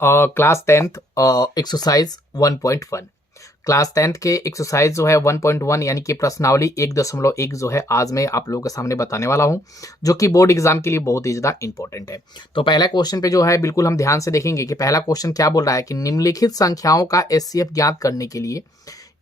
Class 10th exercise 1.1। Class 10th के exercise जो है 1.1 यानी कि प्रश्नावली 1.1 जो है आज मैं आप लोगों के सामने बताने वाला हूं, जो कि बोर्ड एग्जाम के लिए बहुत ही ज्यादा इंपॉर्टेंट है। तो पहला क्वेश्चन पे जो है बिल्कुल हम ध्यान से देखेंगे कि पहला क्वेश्चन क्या बोल रहा है कि निम्नलिखित संख्याओं का एचसीएफ ज्ञात करने के लिए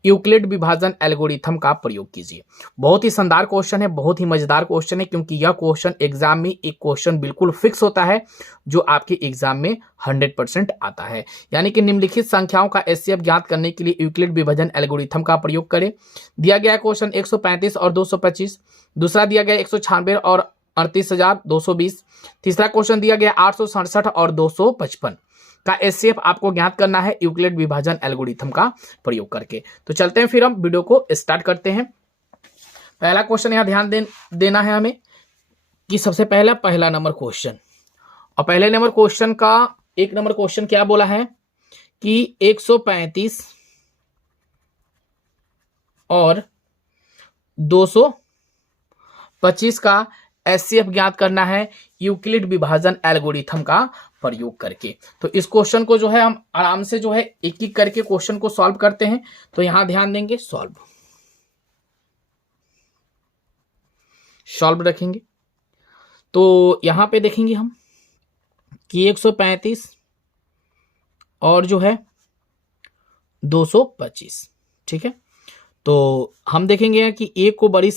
यूक्लिड विभाजन एल्गोरिथम का प्रयोग कीजिए। बहुत ही शानदार क्वेश्चन है, बहुत ही मजेदार क्वेश्चन है, क्योंकि यह क्वेश्चन एग्जाम में एक क्वेश्चन बिल्कुल फिक्स होता है जो आपके एग्जाम में 100% आता है। यानी कि निम्नलिखित संख्याओं का एचसीएफ ज्ञात करने के लिए यूक्लिड विभाजन एल्गोरिथम का प्रयोग करें। दिया गया क्वेश्चन 135 और 225, दूसरा दिया गया 196 और 38,220, तीसरा क्वेश्चन दिया गया 867 और 255 का एचसीएफ आपको ज्ञात करना है यूक्लिड विभाजन एल्गोरिथम का प्रयोग करके। तो चलते हैं, फिर हम वीडियो को स्टार्ट करते हैं। पहला क्वेश्चन यहां ध्यान देना है हमें कि सबसे पहला नंबर क्वेश्चन, और पहले नंबर क्वेश्चन का एक नंबर क्वेश्चन क्या बोला है कि 135 और 225 का एचसीएफ ज्ञात करना है यूक्लिड विभाजन एल्गोरिथम का प्रयोग करके। तो इस क्वेश्चन को जो है हम आराम से जो है एक एक करके क्वेश्चन को सॉल्व करते हैं। तो यहां ध्यान देंगे, सॉल्व रखेंगे। तो यहां पे देखेंगे हम कि 135 और जो है 225, ठीक है। तो हम देखेंगे कि ए को बड़ी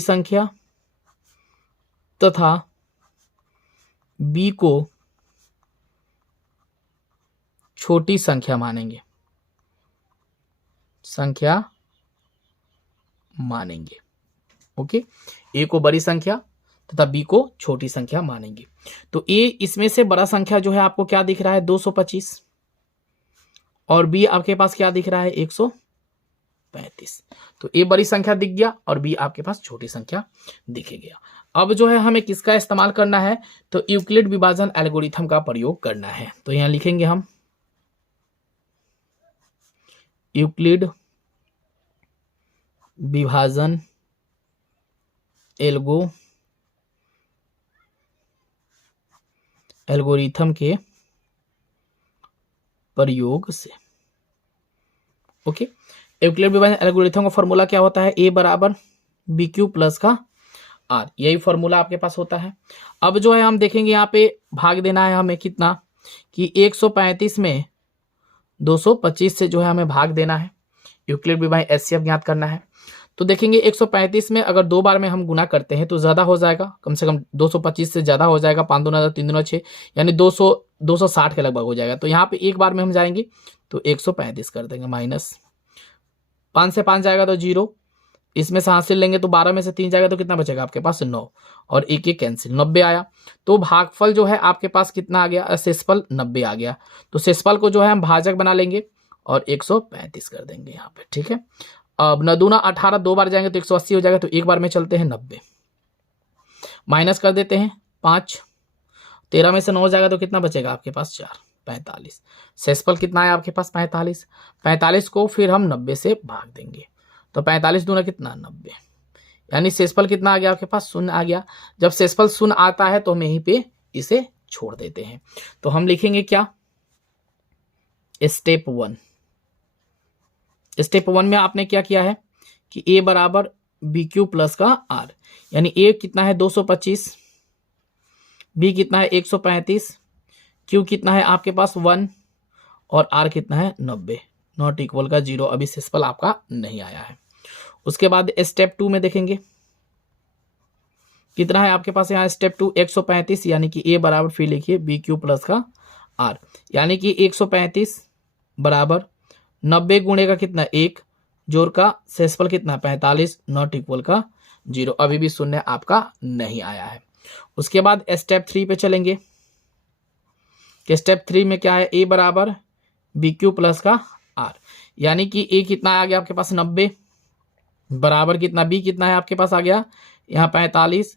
संख्या तथा बी को छोटी संख्या मानेंगे, ओके। ए को बड़ी संख्या तथा बी को छोटी संख्या मानेंगे। तो ए इसमें से बड़ा संख्या जो है आपको क्या दिख रहा है 225, और बी आपके पास क्या दिख रहा है 135। तो ए बड़ी संख्या दिख गया और बी आपके पास छोटी संख्या दिख गया। अब जो है हमें किसका इस्तेमाल करना है, तो यूक्लिड विभाजन एल्गोरिथम का प्रयोग करना है। तो यहां लिखेंगे हम यूक्लिड विभाजन एल्गोरिथम के प्रयोग से, ओके। यूक्लिड विभाजन एल्गोरिथम का फॉर्मूला क्या होता है, ए बराबर बी क्यू प्लस का आर, यही फॉर्मूला आपके पास होता है। अब जो है हम देखेंगे यहाँ पे भाग देना है हमें कितना कि 135 में 225 से जो है हमें भाग देना है, यूक्लिड विभाजन एचसीएफ ज्ञात करना है। तो देखेंगे 135 में अगर दो बार में हम गुना करते हैं तो ज्यादा हो जाएगा, कम से कम 225 से ज्यादा हो जाएगा, 5 दूना 3 दूना 6, यानी 260 के लगभग हो जाएगा। तो यहाँ पे एक बार में हम जाएंगे तो 135 कर देंगे, माइनस 5 से 5 जाएगा तो 0, इसमें से हासिल लेंगे तो 12 में से 3 जाएगा तो कितना बचेगा आपके पास 9, और एक एक कैंसिल, 90 आया। तो भागफल जो है आपके पास कितना आ गया, शेषफल 90 आ गया। तो शेषफल को जो है हम भाजक बना लेंगे और 135 कर देंगे यहाँ पे, ठीक है। अब 9 दूना 18, दो बार जाएंगे तो 180 हो जाएगा। तो एक बार में चलते हैं 90, माइनस कर देते हैं 5, 13 में से 9 जाएगा तो कितना बचेगा आपके पास 4, 45। शेषफल कितना है आपके पास 45, 45 को फिर हम 90 से भाग देंगे तो 45 दूना कितना 90, यानी शेषफल कितना आ गया आपके पास 0 आ गया। जब शेषफल 0 आता है तो हम यहीं पे इसे छोड़ देते हैं। तो हम लिखेंगे क्या, स्टेप 1 में आपने क्या किया है कि ए बराबर बी क्यू प्लस का आर, यानी ए कितना है 225, बी कितना है 135, क्यू कितना है आपके पास 1, और आर कितना है 90, नॉट इक्वल का 0। अभी शेषफल आपका नहीं आया है। उसके बाद स्टेप 2 में देखेंगे कितना है आपके पास, यहाँ स्टेप 2 135, यानी कि ए बराबर फिर लिखिए बी क्यू प्लस का आर, यानी कि 135 बराबर 90 गुणे का कितना 1, जोड़ का शेषफल कितना 45, नॉट इक्वल का 0। अभी भी 0 आपका नहीं आया है। उसके बाद स्टेप 3 पे चलेंगे कि स्टेप 3 में क्या है, ए बराबर बी क्यू प्लस का आर, यानी कि ए कितना आ गया आपके पास 90 बराबर कितना, बी कितना है आपके पास आ गया यहाँ 45,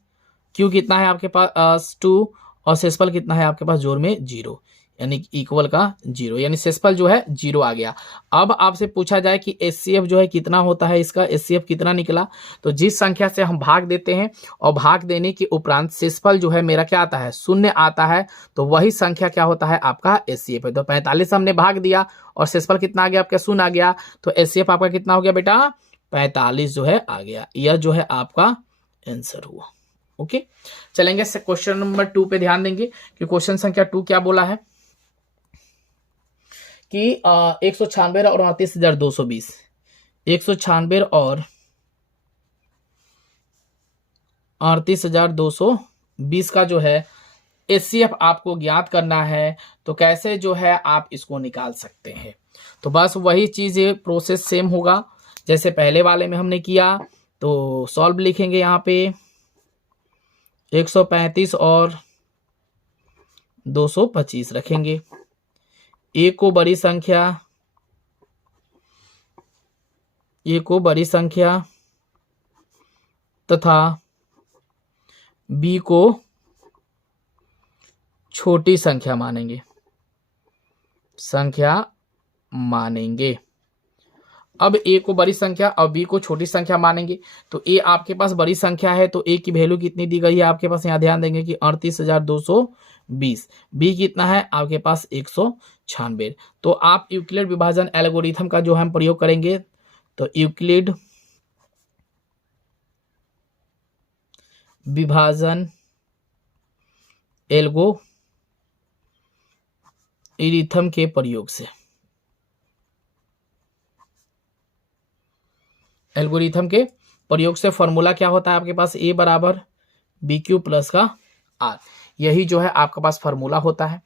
क्यू कितना है आपके पास 2, और शेषफल कितना है आपके पास जोड़ में 0, यानी इक्वल का 0, यानी शेषफल जो है 0 आ गया। अब आपसे पूछा जाए कि एचसीएफ जो है कितना होता है, इसका एचसीएफ कितना निकला, तो जिस संख्या से हम भाग देते हैं और भाग देने के उपरांत शेषफल जो है मेरा क्या आता है, 0 आता है, तो वही संख्या क्या होता है, आपका एचसीएफ है। तो 45 हमने भाग दिया और शेषफल कितना आ गया, आपका 0 आ गया, तो एचसीएफ आपका कितना हो गया बेटा, 45 जो है आ गया। यह जो है आपका आंसर हुआ। ओके, चलेंगे क्वेश्चन नंबर 2 पे ध्यान देंगे कि क्वेश्चन संख्या 2 क्या बोला है कि 196 और 38,220, 196 और 38,220 का जो है एचसीएफ आपको ज्ञात करना है। तो कैसे जो है आप इसको निकाल सकते हैं, तो बस वही चीज प्रोसेस सेम होगा जैसे पहले वाले में हमने किया। तो सॉल्व लिखेंगे यहाँ पे 135 और 225 रखेंगे। ए को बड़ी संख्या तथा बी को छोटी संख्या मानेंगे। अब ए को बड़ी संख्या और बी को छोटी संख्या मानेंगे, तो ए आपके पास बड़ी संख्या है, तो ए की वैल्यू कितनी दी गई है आपके पास, यहाँ ध्यान देंगे कि 38,220। बी कितना है आपके पास 196। तो आप यूक्लिड विभाजन एल्गोरिथम का जो हम प्रयोग करेंगे, तो यूक्लिड विभाजन एल्गोरिथम के प्रयोग से फॉर्मूला क्या होता है आपके पास, ए बराबर बी क्यू प्लस का आर, यही जो है आपके पास फॉर्मूला होता है।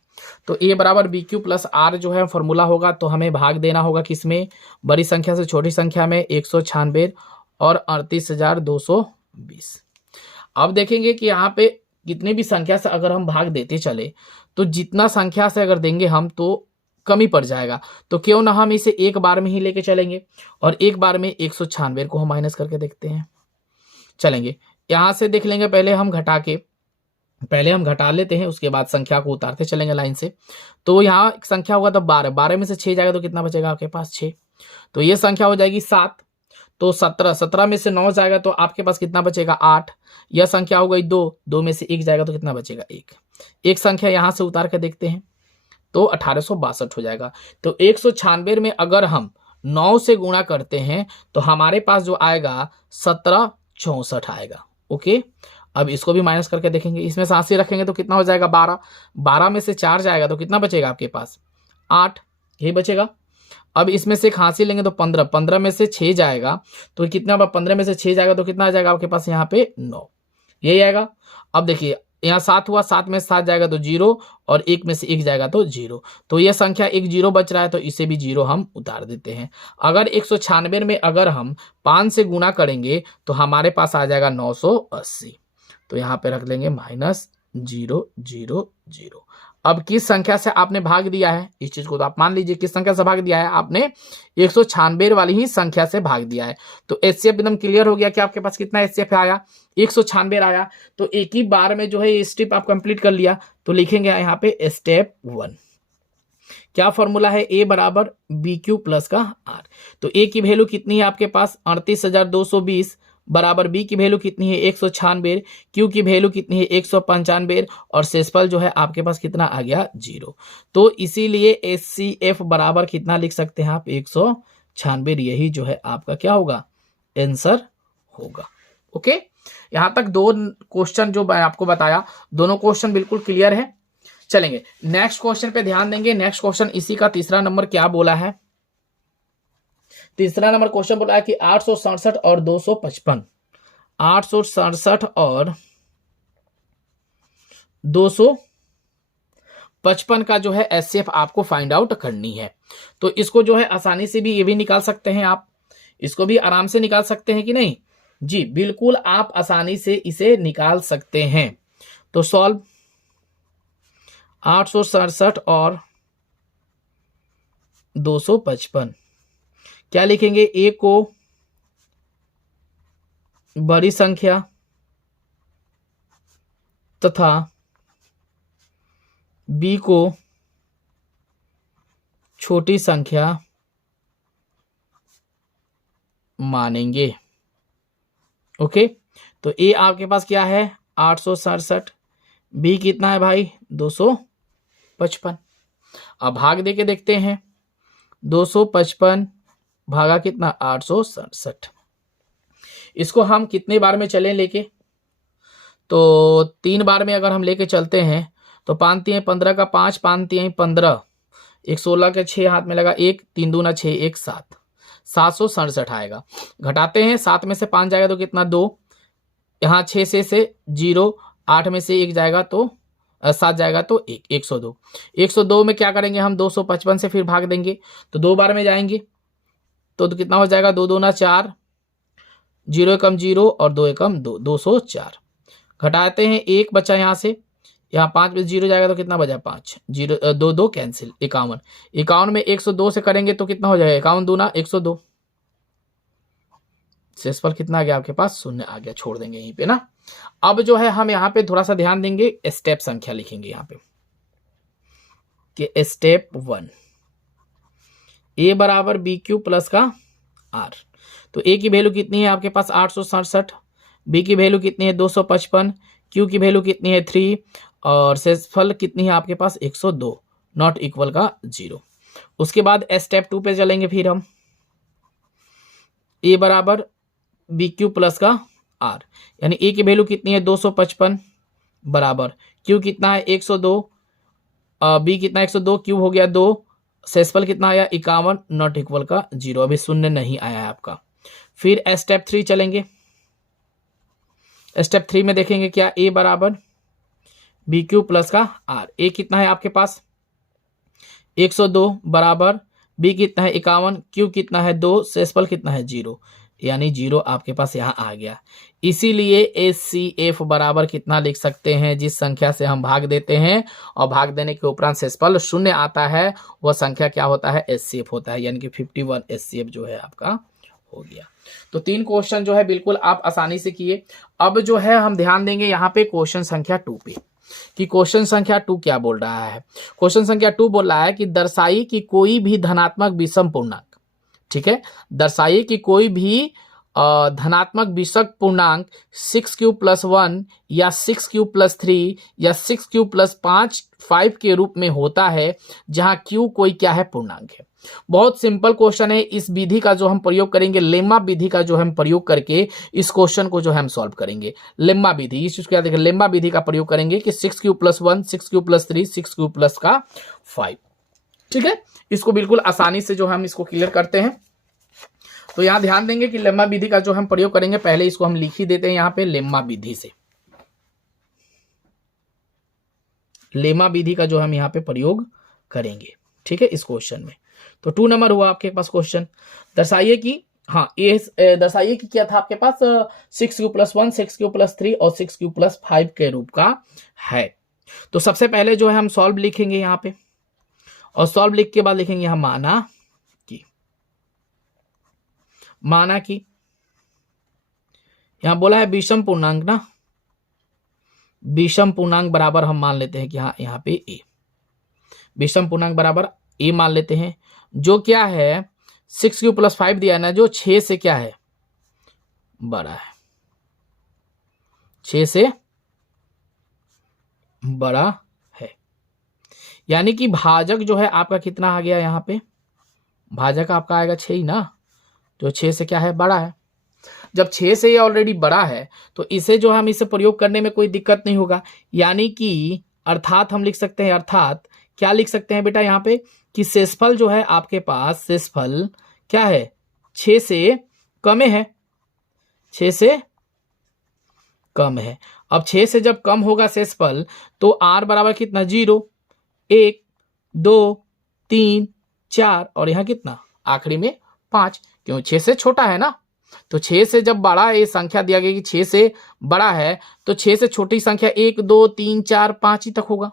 तो ए बराबर बी क्यू प्लस आर जो है फॉर्मूला होगा, तो हमें भाग देना होगा किसमें, बड़ी संख्या से छोटी संख्या में, 196 और 38,220। अब देखेंगे कि यहाँ पे कितने भी संख्या से अगर हम भाग देते चले, तो जितना संख्या से अगर देंगे हम तो कमी पड़ जाएगा, तो क्यों ना हम इसे एक बार में ही लेके चलेंगे और एक बार में 196 को हम माइनस करके देखते हैं। चलेंगे यहां से देख लेंगे, पहले हम घटा लेते हैं, उसके बाद संख्या को उतारते चलेंगे लाइन से। तो यहाँ संख्या होगा तो 12 में से 6 जाएगा तो कितना बचेगा आपके पास 6, तो ये संख्या हो जाएगी 7। तो 17 में से 9 जाएगा तो आपके पास कितना बचेगा 8। यह संख्या हो गई 2 में से 1 जाएगा तो कितना बचेगा 1 संख्या यहां से उतार के देखते हैं तो 1862 हो जाएगा। तो 196 में अगर हम 9 से गुणा करते हैं तो हमारे पास जो आएगा 1764 आएगा। ओके, अब इसको भी माइनस करके देखेंगे, इसमें से 80 रखेंगे तो कितना हो जाएगा 12 में से 4 जाएगा तो कितना बचेगा आपके पास 8, यही बचेगा। अब इसमें से 80 लेंगे तो 15 में से 6 जाएगा तो कितना, 15 में से 6 जाएगा तो कितना आ जाएगा आपके पास यहाँ पे 9, यही आएगा। अब देखिए यहाँ 7 हुआ, 7 में से 7 जाएगा तो 0 और 1 में से 1 जाएगा तो 0, तो यह संख्या एक 0 बच रहा है, तो इसे भी 0 हम उतार देते हैं। अगर 196 में अगर हम 5 से गुणा करेंगे तो हमारे पास आ जाएगा 980, तो यहाँ पे रख लेंगे -000। अब किस संख्या से आपने भाग दिया है, इस चीज को तो आप मान लीजिए, किस संख्या से भाग दिया है आपने, 196 वाली ही संख्या से भाग दिया है। तो एचसीएफ एकदम क्लियर हो गया कि आपके पास कितना एचसीएफ आया, 196 आया। तो एक ही बार में जो है ये स्टेप आप कंप्लीट कर लिया, तो लिखेंगे यहाँ पे स्टेप 1। क्या फॉर्मूला है, ए बराबर बी क्यू प्लस का आर। तो ए की वैल्यू कितनी है आपके पास 38,220, बराबर बी की वैल्यू कितनी है 196, क्यू की वैल्यू कितनी है 195 और शेषफल जो है आपके पास कितना आ गया 0। तो इसीलिए एचसीएफ बराबर कितना लिख सकते हैं आप 196, यही जो है आपका क्या होगा आंसर होगा। ओके, यहां तक 2 क्वेश्चन जो मैं आपको बताया, दोनों क्वेश्चन बिल्कुल क्लियर है। चलेंगे नेक्स्ट क्वेश्चन पे ध्यान देंगे। नेक्स्ट क्वेश्चन इसी का तीसरा नंबर क्या बोला है, तीसरा नंबर क्वेश्चन बोला है कि 867 और 255, 867 और 255 का जो है एचसीएफ आपको फाइंड आउट करनी है। तो इसको जो है आसानी से भी ये भी निकाल सकते हैं आप, इसको भी आराम से निकाल सकते हैं कि नहीं, जी बिल्कुल आप आसानी से इसे निकाल सकते हैं। तो सॉल्व 867 और 255, क्या लिखेंगे, ए को बड़ी संख्या तथा बी को छोटी संख्या मानेंगे। ओके, तो ए आपके पास क्या है 867, बी कितना है भाई 255। अब भाग दे के देखते हैं, 255 भागा कितना 867। इसको हम कितने बार में चलें लेके, तो 3 बार में अगर हम लेके चलते हैं तो 5 3 15 का 5, 5 3 15, 1 16 के 6 हाथ में लगा 1, 3 दूना 6, 1 7, 767 आएगा। घटाते हैं, 7 में से 5 जाएगा तो कितना 2, यहाँ 6 से 0, 8 में से 1 जाएगा तो 7 जाएगा तो 1, 102। 102 में क्या करेंगे हम 255 से फिर भाग देंगे, तो 2 बार में जाएंगे तो कितना हो जाएगा 2 दूना 4, 0 एकम 0 और 2 एकम 2, 204। घटाते हैं, 1 बचा यहाँ से, यहाँ 5 में 0 जाएगा तो कितना बचा 5, 0 2 2 कैंसिल, 51। 51 में 102 से करेंगे तो कितना हो जाएगा 51 दूना 102। शेषफल कितना आ गया आपके पास 0 आ गया, छोड़ देंगे यहीं पे ना। अब जो है हम यहाँ पे थोड़ा सा ध्यान देंगे, स्टेप संख्या लिखेंगे यहाँ पे कि स्टेप 1 ए बराबर बी क्यू प्लस का आर। तो ए की वैल्यू कितनी है आपके पास 867, बी की वैल्यू कितनी है 255, क्यू की वैल्यू कितनी है 3 और शेषफल कितनी है आपके पास 102, नॉट इक्वल का 0। उसके बाद स्टेप 2 पे चलेंगे फिर हम, ए बराबर बी क्यू प्लस का आर, यानी ए की वैल्यू कितनी है 255 बराबर क्यू कितना है 102, बी कितना 102, क्यू हो गया 2, शेषफल कितना आया 51, नॉट इक्वल का 0, अभी 0 नहीं आया है आपका। फिर स्टेप 3 चलेंगे, स्टेप 3 में देखेंगे क्या, ए बराबर बी क्यू प्लस का आर, ए कितना है आपके पास 102 बराबर बी कितना है 51, क्यू कितना है 2, शेषफल कितना है 0, यानी 0 आपके पास यहाँ आ गया। इसीलिए HCF बराबर कितना लिख सकते हैं, जिस संख्या से हम भाग देते हैं और भाग देने के उपरांत शेषफल 0 आता है वह संख्या क्या होता है HCF होता है, यानी कि 51 HCF जो है आपका हो गया। तो 3 क्वेश्चन जो है बिल्कुल आप आसानी से किए। अब जो है हम ध्यान देंगे यहाँ पे क्वेश्चन संख्या 2 पे कि क्वेश्चन संख्या 2 क्या बोल रहा है। क्वेश्चन संख्या 2 बोल रहा है कि दर्शाइए कि कोई भी धनात्मक विषम पूर्णांक, ठीक है, दर्शाइए कि कोई भी धनात्मक विषम पूर्णांक 6q + 1 या 6q + 3 या 6q + 5 के रूप में होता है, जहां q कोई क्या है पूर्णांक है। बहुत सिंपल क्वेश्चन है। इस विधि का जो हम प्रयोग करेंगे, लेम्मा विधि का जो हम प्रयोग करके इस क्वेश्चन को जो हम सॉल्व करेंगे, लेम्मा विधि, इस चीज को देखें, लेम्मा विधि का प्रयोग करेंगे कि 6q + 1, 6q + 3, 6q + का 5, ठीक है। इसको बिल्कुल आसानी से जो हम इसको क्लियर करते हैं। तो यहां ध्यान देंगे कि लेम्मा विधि का जो हम प्रयोग करेंगे, पहले इसको हम लिख ही देते हैं यहां पे लेम्मा विधि से, लेम्मा विधि का जो हम यहां पे प्रयोग करेंगे, ठीक है, इस क्वेश्चन में। तो 2 नंबर हुआ आपके पास क्वेश्चन। दर्शाइए कि हाँ, ये दर्शाइए कि क्या था आपके पास 6q + 1, 6q + 3 और 6q + 5 के रूप का है। तो सबसे पहले जो है हम सॉल्व लिखेंगे यहाँ पे, और सॉल्व लिख के बाद लिखेंगे यहाँ माना कि यहां बोला है विषम पूर्णांक ना, विषम पूर्णांक बराबर हम मान लेते हैं कि हाँ यहाँ पे ए, विषम पूर्णांक बराबर ए मान लेते हैं, जो क्या है 6q + 5 दिया है ना, जो 6 से क्या है बड़ा है, 6 से बड़ा है, यानी कि भाजक जो है आपका कितना आ गया यहाँ पे, भाजक आपका आएगा 6 ही ना, जो 6 से क्या है बड़ा है। जब 6 से ये ऑलरेडी बड़ा है तो इसे जो हम इसे प्रयोग करने में कोई दिक्कत नहीं होगा, यानी कि अर्थात हम लिख सकते हैं, अर्थात क्या लिख सकते हैं बेटा यहाँ पे कि शेषफल जो है आपके पास, शेषफल क्या है 6 से कम है, 6 से कम है। अब 6 से जब कम होगा शेषफल तो r बराबर कितना 0, 1, 2, 3, 4 और यहाँ कितना आखिरी में 5, क्यों 6 से छोटा है ना। तो 6 से जब बड़ा ये संख्या दिया गया कि 6 से बड़ा है तो 6 से छोटी संख्या 1, 2, 3, 4, 5 ही तक होगा,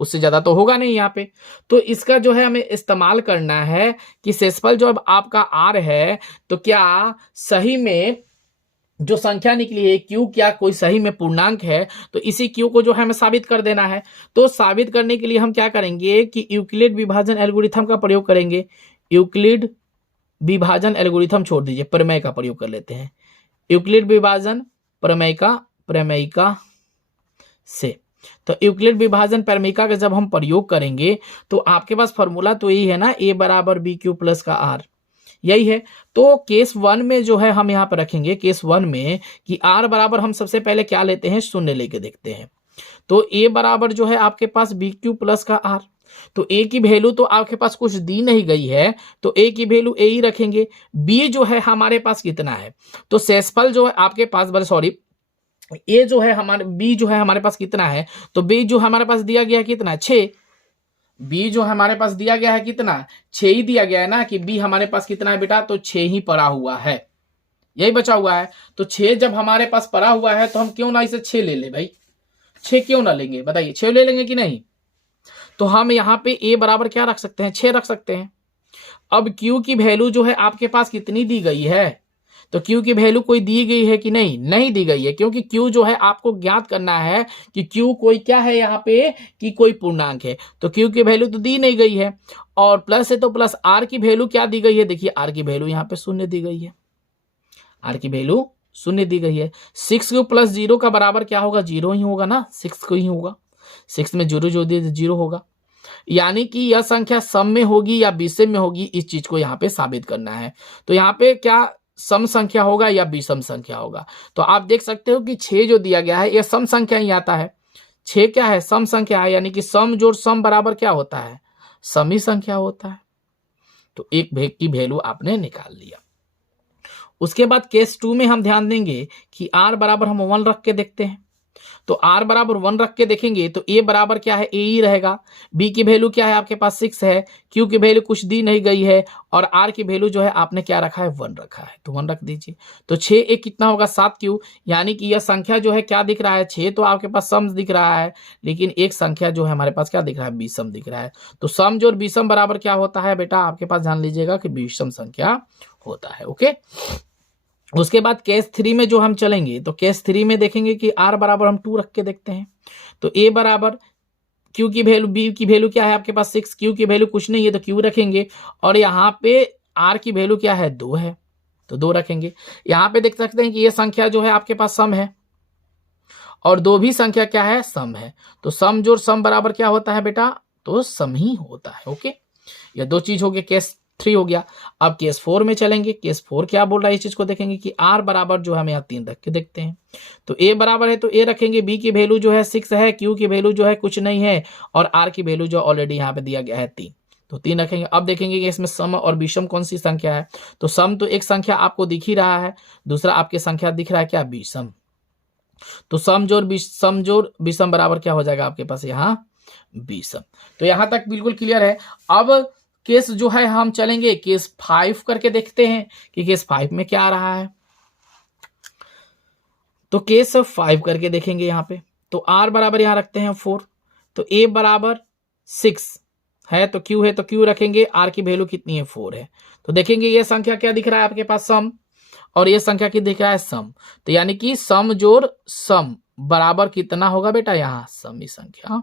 उससे ज्यादा तो होगा नहीं यहाँ पे। तो इसका जो है हमें इस्तेमाल करना है कि शेषफल जो अब आपका r है तो क्या सही में जो संख्या निकली है क्यू क्या कोई सही में पूर्णांक है, तो इसी क्यू को जो है हमें साबित कर देना है। तो साबित करने के लिए हम क्या करेंगे कि यूक्लिड विभाजन एल्गोरिथम का प्रयोग करेंगे। यूक्लिड विभाजन एल्गोरिथम छोड़ दीजिए, प्रमेय का प्रयोग कर लेते हैं। यूक्लिड विभाजन प्रमेयिका से, तो यूक्लिड विभाजन प्रमेयिका का जब हम प्रयोग करेंगे तो आपके पास फॉर्मूला तो यही है ना, ए बराबर बी क्यू प्लस का आर, यही है। तो केस 1 में जो है हम यहाँ पर रखेंगे केस 1 में कि आर बराबर हम सबसे पहले क्या लेते हैं, शून्य लेके देखते हैं। तो ए बराबर जो है आपके पास बी क्यू प्लस का आर, तो ए की वैल्यू तो आपके पास कुछ दी नहीं गई है, तो ए की वैल्यू ए ही रखेंगे। बी जो है हमारे पास कितना है, तो शेषफल जो है आपके पास, सॉरी ए जो है हमारे, बी जो है हमारे पास कितना है, तो बी जो हमारे पास दिया गया है कितना, 6। बी जो हमारे पास दिया गया है कितना, 6 ही दिया गया है ना, कि बी हमारे पास कितना है बेटा, तो 6 ही पड़ा हुआ है, यही बचा हुआ है। तो 6 जब हमारे पास पड़ा हुआ है तो हम क्यों ना इसे 6 ले ले भाई, 6 क्यों ना लेंगे, बताइए 6 ले लेंगे कि नहीं। तो हम यहाँ पे ए बराबर क्या रख सकते हैं, 6 रख सकते हैं। अब क्यू की वैल्यू जो है आपके पास कितनी दी गई है, तो क्यू की वैल्यू कोई दी गई है कि नहीं, नहीं दी गई है, क्योंकि क्यू जो है आपको ज्ञात करना है कि क्यू कोई क्या है यहाँ पे, कि कोई पूर्णांक है। तो क्यू की वैल्यू तो दी नहीं गई है, और प्लस है तो प्लस आर की वैल्यू क्या दी गई है, देखिए आर की वैल्यू यहाँ पे शून्य दी गई है, आर की वैल्यू शून्य दी गई है। 6 को प्लस 0 का बराबर क्या होगा, 0 ही होगा ना, 6 को ही होगा, 6 में 0 जो दिए 0 होगा, यानी कि यह संख्या सम में होगी या विषम में होगी, इस चीज को यहाँ पे साबित करना है। तो यहाँ पे क्या सम संख्या होगा या विषम संख्या होगा, तो आप देख सकते हो कि 6 जो दिया गया है यह सम संख्या ही आता है, 6 क्या है, सम संख्या है, यानी कि सम जोड़ सम बराबर क्या होता है, समी संख्या होता है। तो एक भेग की वैल्यू आपने निकाल लिया। उसके बाद केस 2 में हम ध्यान देंगे कि आर बराबर हम 1 रख के देखते हैं। तो आर बराबर 1 रख के देखेंगे तो ए बराबर क्या है, ए ही रहेगा। बी की वैल्यू क्या है आपके पास 6 है, क्यू की वैल्यू कुछ दी नहीं गई है, और आर की वैल्यू जो है आपने क्या रखा है, 1 रखा है, तो 1 रख दीजिए। तो 6 एक कितना होगा, 7 क्यू, यानी कि यह संख्या जो है क्या दिख रहा है, 6 तो आपके पास सम दिख रहा है, लेकिन एक संख्या जो है हमारे पास क्या दिख रहा है, विषम दिख रहा है। तो सम जोड़ विषम बराबर क्या होता है बेटा, आपके पास ध्यान लीजिएगा कि विषम संख्या होता है। ओके, उसके बाद केस 3 में जो हम चलेंगे, तो केस 3 में देखेंगे कि आर बराबर हम 2 रख के देखते हैं। तो ए बराबर क्यू की वैल्यू, बी की वैल्यू क्या है आपके पास 6, क्यू की वैल्यू कुछ नहीं है तो क्यू रखेंगे, और यहाँ पे आर की वैल्यू क्या है, 2 है, तो 2 रखेंगे। यहाँ पे देख सकते हैं कि ये संख्या जो है आपके पास सम है, और 2 भी संख्या क्या है, सम है। तो सम जोड़ सम बराबर क्या होता है बेटा, तो सम ही होता है। ओके, ये 2 चीज हो गए, केस 3 हो गया। अब केस 4 में चलेंगे, केस 4 क्या बोल रहा है, इस चीज को देखेंगे कि आर बराबर जो है हम यहाँ 3 रख के देखते हैं। तो ए बराबर है तो ए रखेंगे, बी की वैल्यू जो है 6 है, क्यू की वैल्यू जो है कुछ नहीं है, और आर की वैल्यू जो ऑलरेडी यहाँ पे दिया गया है 3, तो 3 रखेंगे। अब देखेंगे कि इसमें सम और विषम कौन सी संख्या है, तो सम तो एक संख्या आपको दिख ही रहा है, दूसरा आपके संख्या दिख रहा है क्या, विषम। तो सम जोड़ विषम बराबर क्या हो जाएगा आपके पास यहाँ, विषम। तो यहां तक बिल्कुल क्लियर है। अब केस जो है हम चलेंगे केस 5 करके देखते हैं कि केस 5 में क्या आ रहा है। तो केस 5 करके देखेंगे यहाँ पे, तो आर बराबर यहाँ रखते हैं 4, तो ए बराबर 6 है, तो क्यू है तो क्यू रखेंगे, आर की वैल्यू कितनी है, 4 है। तो देखेंगे ये संख्या क्या दिख रहा है आपके पास, सम, और ये संख्या की दिख रहा है सम, तो यानी कि सम जोड़ सम बराबर कितना होगा बेटा, यहाँ समी संख्या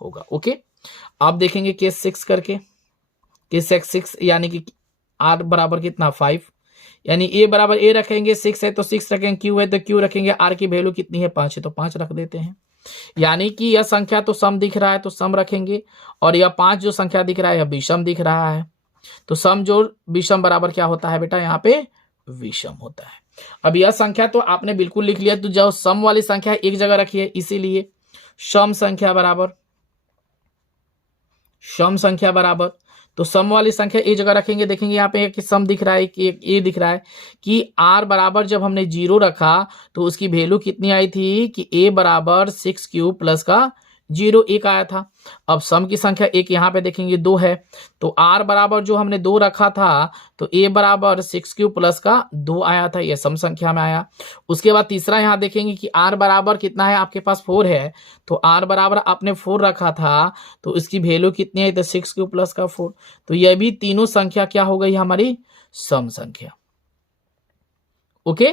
होगा। ओके, आप देखेंगे केस 6 करके, केस 6 यानी कि आर बराबर कितना 5, यानी ए बराबर ए रखेंगे, 6 है तो 6 रखेंगे, क्यू है तो क्यू रखेंगे, आर की वैल्यू कितनी है 5 है तो 5 रख देते हैं। यानी कि यह संख्या तो सम दिख रहा है तो सम रखेंगे, और यह 5 जो संख्या दिख रहा है यह विषम दिख रहा है। तो सम जोड़ विषम बराबर क्या होता है बेटा, यहाँ पे विषम होता है। अब यह संख्या तो आपने बिल्कुल लिख लिया, तो जो सम वाली संख्या एक जगह रखी है, इसीलिए सम संख्या बराबर, तो सम वाली संख्या एक जगह रखेंगे। देखेंगे यहाँ पे कि सम दिख रहा है कि ये दिख रहा है कि आर बराबर जब हमने 0 रखा तो उसकी वैल्यू कितनी आई थी कि ए बराबर 6 क्यू प्लस का 0 1 आया था। अब सम की संख्या एक यहाँ पे देखेंगे 2 है, तो आर बराबर जो हमने 2 रखा था तो ए बराबर 6 क्यू प्लस का 2 आया था, यह सम संख्या में आया। उसके बाद तीसरा यहाँ देखेंगे कि आर बराबर कितना है आपके पास 4 है, तो आर बराबर आपने 4 रखा था तो इसकी वैल्यू कितनी है, तो 6 क्यू प्लस का 4, तो यह भी तीनों संख्या क्या हो गई हमारी, सम संख्या। ओके,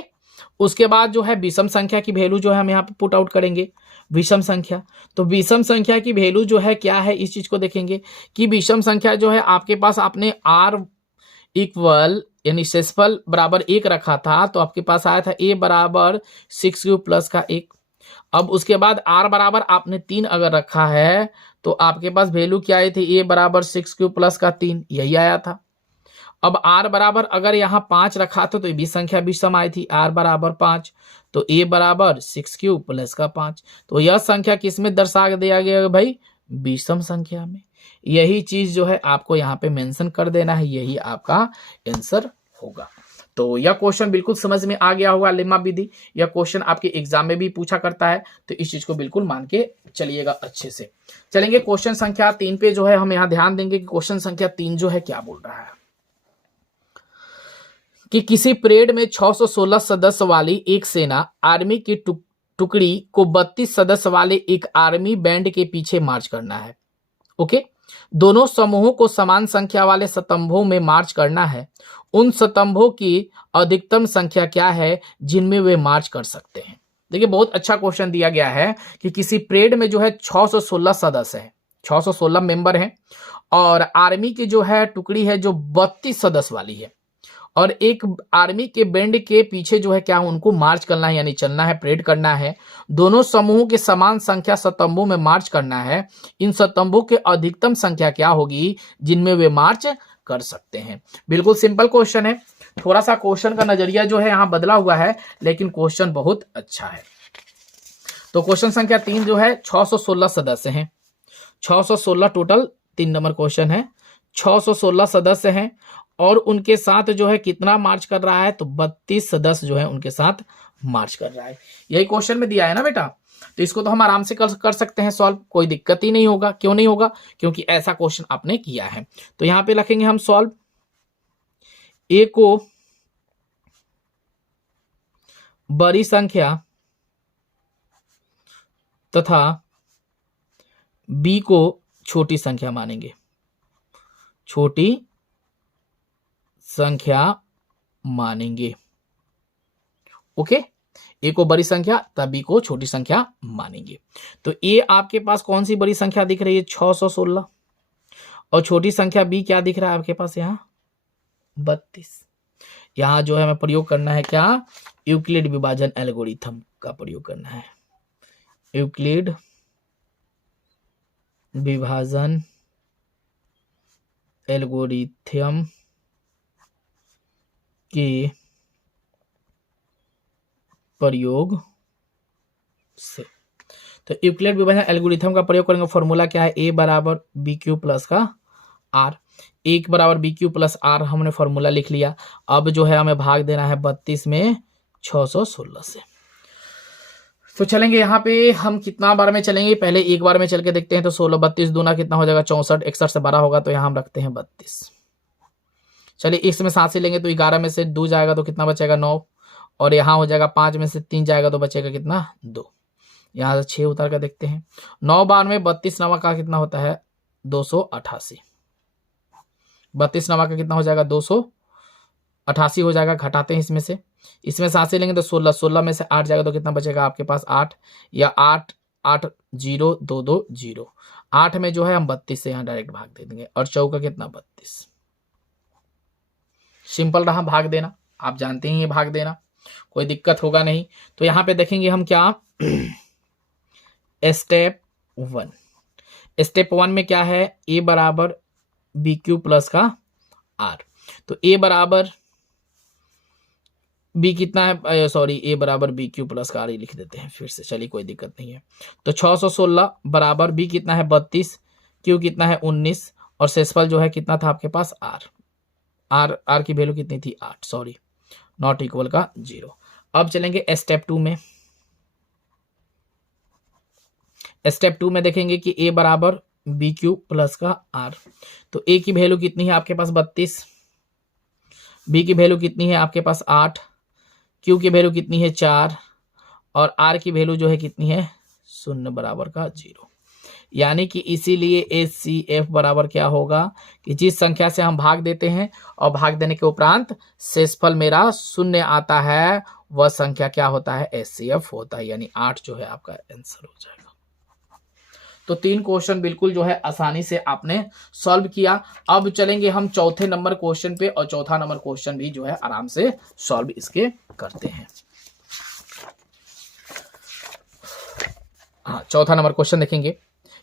उसके बाद जो है विषम संख्या की वैल्यू जो है हम यहाँ पे पुट आउट करेंगे, विषम संख्या। तो विषम संख्या की वैल्यू जो है क्या है, इस चीज को देखेंगे कि विषम संख्या जो है आपके पास आपने r इक्वल यानी शेषफल बराबर 1 रखा था, तो आपके पास आया था a बराबर 6³ प्लस का 1। अब उसके बाद r बराबर आपने 3 अगर रखा है तो आपके पास वैल्यू क्या आई थी, a बराबर 6³ प्लस का 3, यही आया था। अब r बराबर अगर यहाँ 5 रखा था तो ये भी संख्या विषम आई थी, r बराबर 5, तो a बराबर 6³ प्लस का 5। तो यह संख्या किस में दर्शा दिया गया भाई, विषम संख्या में। यही चीज जो है आपको यहाँ पे मेंशन कर देना है, यही आपका आंसर होगा। तो यह क्वेश्चन बिल्कुल समझ में आ गया होगा लेमा विधि, यह क्वेश्चन आपके एग्जाम में भी पूछा करता है, तो इस चीज को बिल्कुल मान के चलिएगा अच्छे से। चलेंगे क्वेश्चन संख्या 3 पे, जो है हम यहाँ ध्यान देंगे कि क्वेश्चन संख्या 3 जो है क्या बोल रहा है कि किसी परेड में 616 सदस्य वाली एक सेना आर्मी की टुकड़ी को 32 सदस्य वाले एक आर्मी बैंड के पीछे मार्च करना है। ओके, दोनों समूहों को समान संख्या वाले स्तंभों में मार्च करना है। उन स्तंभों की अधिकतम संख्या क्या है जिनमें वे मार्च कर सकते हैं। देखिए बहुत अच्छा क्वेश्चन दिया गया है कि किसी परेड में जो है 616 सदस्य है, 616 मेंबर हैं, और आर्मी की जो है टुकड़ी है जो 32 सदस्य वाली है, और एक आर्मी के बैंड के पीछे जो है क्या उनको मार्च करना है, यानी चलना है, परेड करना है। दोनों समूहों के समान संख्या स्तंभों में मार्च करना है। इन स्तंभों के अधिकतम संख्या क्या होगी जिनमें वे मार्च कर सकते हैं। बिल्कुल सिंपल क्वेश्चन है, थोड़ा सा क्वेश्चन का नजरिया जो है यहाँ बदला हुआ है, लेकिन क्वेश्चन बहुत अच्छा है। तो क्वेश्चन संख्या 3 जो है 616 सदस्य हैं, 616 टोटल 3 नंबर क्वेश्चन है। 616 सदस्य हैं और उनके साथ जो है कितना मार्च कर रहा है, तो 32 सदस्य जो है उनके साथ मार्च कर रहा है। यही क्वेश्चन में दिया है ना बेटा, तो इसको तो हम आराम से कर सकते हैं सॉल्व, कोई दिक्कत ही नहीं होगा। क्यों नहीं होगा, क्योंकि ऐसा क्वेश्चन आपने किया है। तो यहां पे लिखेंगे हम सॉल्व, ए को बड़ी संख्या तथा बी को छोटी संख्या मानेंगे, छोटी संख्या मानेंगे। ओके, ए को बड़ी संख्या तब बी को छोटी संख्या मानेंगे। तो ए आपके पास कौन सी बड़ी संख्या दिख रही है, 616, और छोटी संख्या बी क्या दिख रहा है आपके पास यहाँ 32। यहां जो है हमें प्रयोग करना है क्या, यूक्लिड विभाजन एल्गोरिथम का प्रयोग करना है। यूक्लिड विभाजन एल्गोरिथम के प्रयोग से, तो यूक्लिड विभाजन एल्गोरिथम का प्रयोग करेंगे। फॉर्मूला क्या है, ए बराबर बी क्यू प्लस का आर, एक बराबर बी क्यू प्लस आर हमने फॉर्मूला लिख लिया। अब जो है हमें भाग देना है 32 में 616 से। तो चलेंगे यहाँ पे हम कितना बार में चलेंगे, पहले एक बार में चल के देखते हैं। तो 16 32 दूना कितना हो जाएगा 64, 61 से 12 होगा, तो यहाँ हम रखते हैं 32। चलिए इसमें 7 से लेंगे तो 11 में से 2 जाएगा तो कितना बचेगा 9, और यहाँ हो जाएगा 5 में से 3 जाएगा तो बचेगा कितना 2। यहाँ से 6 उतार कर देखते हैं, 9 बार में 32 नवा का कितना होता है 288, 32 नवा का कितना हो जाएगा 288 हो जाएगा। घटाते हैं इसमें 7 से लेंगे तो 16, 16 में से 8 जाएगा तो कितना बचेगा आपके पास 8, या 8 8 0 2 2 0, 8 में जो है हम 32 से यहाँ डायरेक्ट भाग दे देंगे, और चौका कितना 32। सिंपल रहा भाग देना, आप जानते हैं ये भाग देना, कोई दिक्कत होगा नहीं। तो यहाँ पे देखेंगे हम क्या, स्टेप 1, स्टेप 1 में क्या है, ए बराबर बी क्यू प्लस का आर। तो ए बराबर बी कितना है, सॉरी ए बराबर बी क्यू प्लस का आर ही लिख देते हैं फिर से, चलिए कोई दिक्कत नहीं है। तो 616 बराबर बी कितना है 32, क्यू कितना है 19, और शेषफल जो है कितना था आपके पास आर की वैल्यू कितनी थी 8, सॉरी नॉट इक्वल का 0। अब चलेंगे स्टेप 2 में। स्टेप 2 में देखेंगे कि ए बराबर बी क्यू प्लस का आर। तो ए की वैल्यू कितनी है आपके पास 32, बी की वैल्यू कितनी है आपके पास 8, क्यू की वैल्यू कितनी है 4, और आर की वैल्यू जो है कितनी है 0 बराबर का 0। यानी कि इसीलिए HCF बराबर क्या होगा कि जिस संख्या से हम भाग देते हैं और भाग देने के उपरांत शेषफल मेरा शून्य आता है, वह संख्या क्या होता है, HCF होता है। यानी 8 जो है आपका आंसर हो जाएगा। तो 3 क्वेश्चन बिल्कुल जो है आसानी से आपने सॉल्व किया। अब चलेंगे हम चौथे नंबर क्वेश्चन पे, और चौथा नंबर क्वेश्चन भी जो है आराम से सॉल्व इसके करते हैं। हाँ, चौथा नंबर क्वेश्चन देखेंगे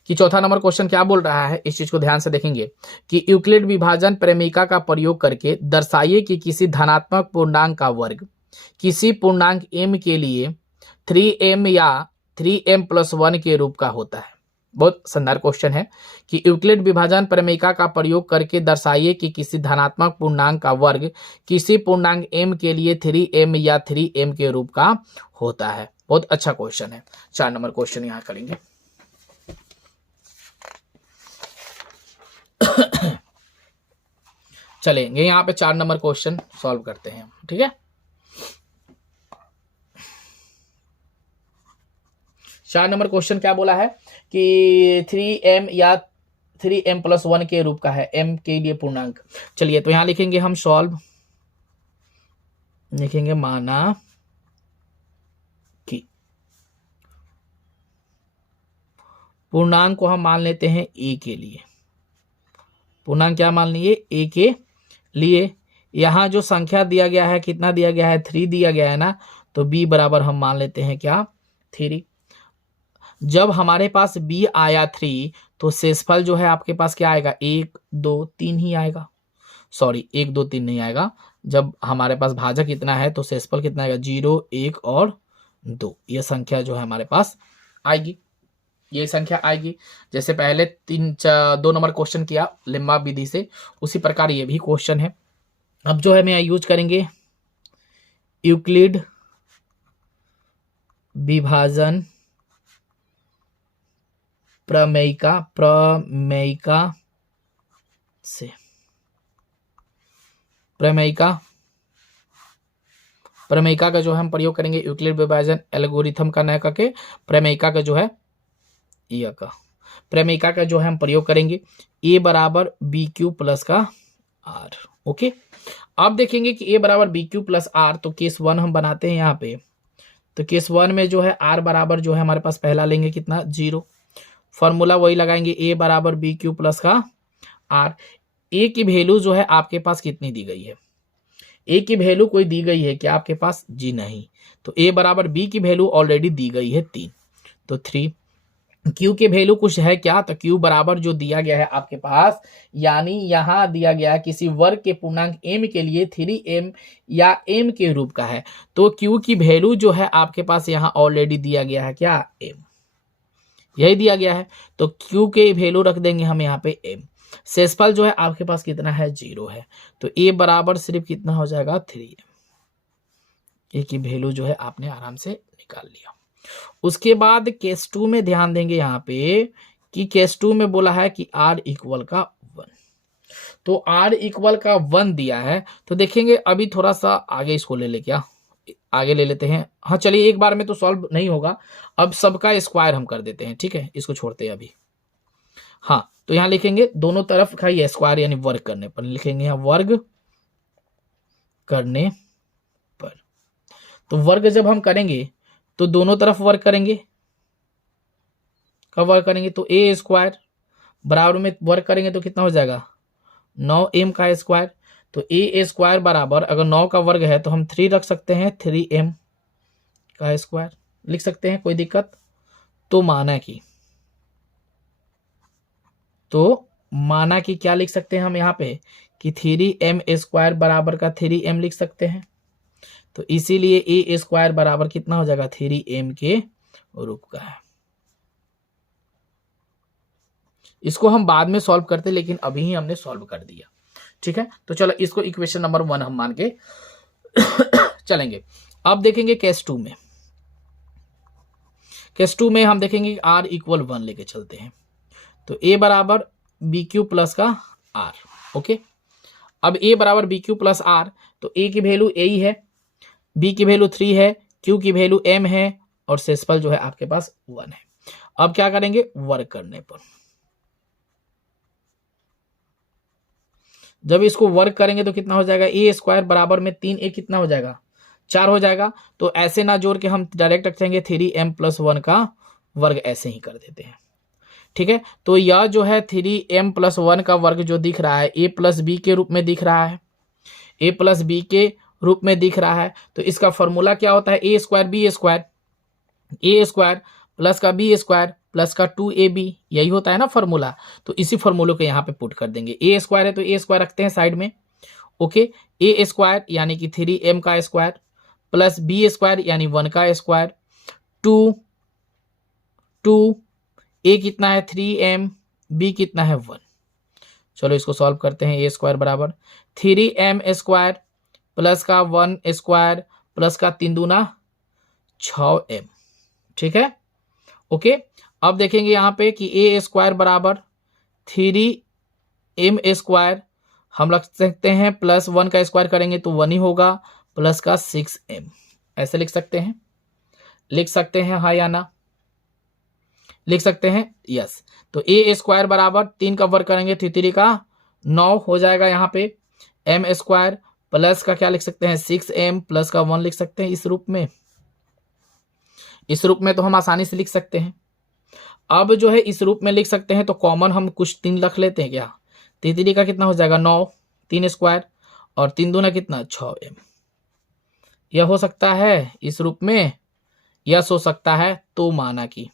कि चौथा नंबर क्वेश्चन क्या बोल रहा है, इस चीज को ध्यान से देखेंगे कि यूक्लिड विभाजन प्रेमिका का प्रयोग करके दर्शाइए कि किसी धनात्मक पूर्णांक का वर्ग किसी पूर्णांक m के लिए 3m या 3m+1 के रूप का होता है। बहुत शानदार क्वेश्चन है कि यूक्लिड विभाजन प्रमेयिका का प्रयोग करके दर्शाइए कि किसी धनात्मक पूर्णांक का वर्ग किसी पूर्णांक m के लिए 3m या 3m के रूप का होता है। बहुत अच्छा क्वेश्चन है। 4 नंबर क्वेश्चन यहां करेंगे। चलेंगे यहां पे 4 नंबर क्वेश्चन सॉल्व करते हैं, ठीक है। 4 नंबर क्वेश्चन क्या बोला है कि 3m या 3m+1 के रूप का है, m के लिए पूर्णांक। चलिए तो यहां लिखेंगे हम सॉल्व, लिखेंगे माना कि पूर्णांक को हम मान लेते हैं a के लिए। पूर्णांक क्या मान लिए, a के लिए। यहां जो संख्या दिया गया है, कितना दिया गया है, 3 दिया गया है ना, तो b बराबर हम मान लेते हैं क्या, 3। जब हमारे पास b आया 3 तो शेषफल जो है आपके पास क्या आएगा, 1 2 3 ही आएगा। सॉरी 1 2 3 नहीं आएगा। जब हमारे पास भाजक इतना है तो शेषफल कितना आएगा, 0 1 और 2। ये संख्या जो है हमारे पास आएगी, ये संख्या आएगी। जैसे पहले 2 नंबर क्वेश्चन किया लिम्बा विधि से, उसी प्रकार ये भी क्वेश्चन है। अब जो है मैं यूज करेंगे यूक्लिड विभाजन प्रमेयिका से, प्रमेयिका का जो हम प्रयोग करेंगे यूक्लिड विभाजन एल्गोरिथम का नया करके प्रमेयिका का जो है प्रमेयिका का जो है हम प्रयोग करेंगे a बराबर BQ प्लस का R। ओके, अब देखेंगे कि a बराबर BQ प्लस R, तो केस 1 हम बनाते हैं यहाँ पे। तो केस 1 में जो है R बराबर जो है हमारे पास पहला लेंगे कितना, 0। फॉर्मूला वही लगाएंगे, a बराबर BQ प्लस का R। a की वैल्यू जो है आपके पास कितनी दी गई है, a की वैल्यू कोई दी गई है क्या आपके पास, जी नहीं। तो a बराबर b की वैल्यू ऑलरेडी दी गई है 3, तो 3। q की वैल्यू कुछ है क्या, तो q बराबर जो दिया गया है आपके पास, यानी यहां दिया गया है किसी वर्ग के पूर्णांक m के लिए 3m या m के रूप का है। तो q की वैल्यू जो है आपके पास यहां ऑलरेडी दिया गया है क्या, m, यही दिया गया है। तो q के वैल्यू रख देंगे हम यहाँ पे m। शेषफल जो है आपके पास कितना है, 0 है। तो a बराबर सिर्फ कितना हो जाएगा, 3m। a की वैल्यू जो है आपने आराम से निकाल लिया। उसके बाद केस 2 में ध्यान देंगे यहाँ पे कि केस 2 में बोला है कि r इक्वल का 1, तो r इक्वल का 1 दिया है। तो देखेंगे अभी थोड़ा सा आगे इसको ले ले, क्या आगे ले लेते हैं। हाँ चलिए, एक बार में तो सॉल्व नहीं होगा, अब सबका स्क्वायर हम कर देते हैं, ठीक है, इसको छोड़ते हैं अभी। हाँ, तो यहाँ लिखेंगे दोनों तरफ का ये स्क्वायर यानी वर्ग करने पर, लिखेंगे यहाँ वर्ग करने पर। तो वर्ग जब हम करेंगे तो दोनों तरफ वर्ग करेंगे, कब वर्ग करेंगे, तो a स्क्वायर बराबर में वर्ग करेंगे तो कितना हो जाएगा, 9m का स्क्वायर। तो a स्क्वायर बराबर, अगर 9 का वर्ग है तो हम 3 रख सकते हैं, 3m का स्क्वायर लिख सकते हैं, कोई दिक्कत। तो माना कि क्या लिख सकते हैं हम यहाँ पे कि 3m स्क्वायर बराबर का 3m लिख सकते हैं। तो इसीलिए a स्क्वायर बराबर कितना हो जाएगा, 3m के रूप का है। इसको हम बाद में सॉल्व करते, लेकिन अभी ही हमने सॉल्व कर दिया, ठीक है। तो चलो इसको इक्वेशन नंबर 1 हम मान के चलेंगे। अब देखेंगे केस 2 में। केस 2 में हम देखेंगे r इक्वल 1 लेके चलते हैं। तो a बराबर BQ प्लस का R। ओके, अब a बराबर BQ प्लस R, तो a की वैल्यू a ही है, b की वैल्यू 3 है, q की वैल्यू m है, और शेषफल जो है आपके पास 1 है। अब क्या करेंगे, वर्क करने पर जब इसको वर्क करेंगे तो कितना हो जाएगा, ए स्क्वायर बराबर में 3a कितना हो जाएगा, 4 हो जाएगा। तो ऐसे ना जोड़ के हम डायरेक्ट रखेंगे 3m+1 का वर्ग, ऐसे ही कर देते हैं। ठीक है, तो यह जो है 3m+1 का वर्ग जो दिख रहा है a+b के रूप में दिख रहा है, a+b के रूप में दिख रहा है। तो इसका फॉर्मूला क्या होता है, a square b square, a square plus का b स्क्वायर प्लस का 2ab, यही होता है ना फॉर्मूला। तो इसी फॉर्मूले को यहाँ पे पुट कर देंगे। a स्क्वायर है तो a स्क्वायर रखते हैं साइड में, ओके। a स्क्वायर यानी कि 3m का स्क्वायर प्लस b स्क्वायर यानी 1 का स्क्वायर, 2 a कितना है 3m, b कितना है 1। चलो इसको सॉल्व करते हैं। a स्क्वायर बराबर 3m स्क्वायर प्लस का 1 स्क्वायर प्लस का 3 दूना 6m, ठीक है, ओके। अब देखेंगे यहाँ पे कि a स्क्वायर बराबर 3m स्क्वायर हम रख सकते हैं, प्लस 1 का स्क्वायर करेंगे तो 1 ही होगा, प्लस का 6m, ऐसे लिख सकते हैं, लिख सकते हैं हाँ या ना, लिख सकते हैं यस। तो a स्क्वायर बराबर 3 का वर्ग करेंगे 3 का 9 हो जाएगा यहाँ पे, m स्क्वायर प्लस का क्या लिख सकते हैं 6m प्लस का 1 लिख सकते हैं इस रूप में, इस रूप में तो हम आसानी से लिख सकते हैं। अब जो है इस रूप में लिख सकते हैं तो कॉमन हम कुछ 3 रख लेते हैं क्या, 3 का कितना हो जाएगा 9, 3 स्क्वायर और 3 दूना कितना 6m, यह हो सकता है इस रूप में, यस हो सकता है। तो माना कि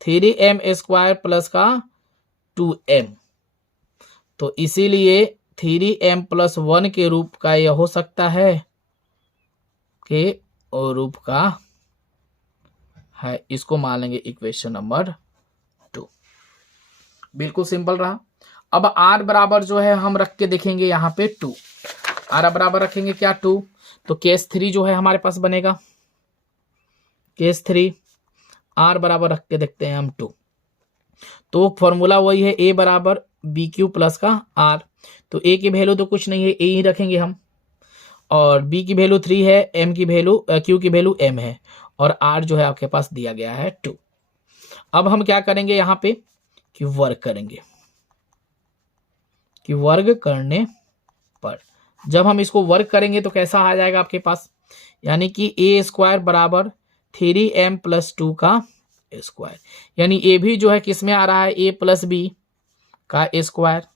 3m स्क्वायर प्लस का 2m, तो इसीलिए 3m+1 के रूप का यह हो सकता है के और रूप का है, इसको मान लेंगे इक्वेशन नंबर 2। बिल्कुल सिंपल रहा। अब r बराबर जो है हम रख के देखेंगे यहाँ पे 2, r बराबर रखेंगे क्या 2, तो केस 3 जो है हमारे पास बनेगा, केस 3 r बराबर रख के देखते हैं हम 2। तो फॉर्मूला वही है a बराबर bq प्लस का r, तो a की वैल्यू तो कुछ नहीं है, a ही रखेंगे हम, और b की वैल्यू 3 है, m की वैल्यू q की वैल्यू m है, और r जो है आपके पास दिया गया है 2। अब हम क्या करेंगे यहाँ पे कि वर्ग करेंगे, कि वर्ग करने पर जब हम इसको वर्ग करेंगे तो कैसा आ जाएगा आपके पास, यानी कि a स्क्वायर बराबर 3m+2 का स्क्वायर, यानी a भी जो है किस में आ रहा है, a+b का स्क्वायर।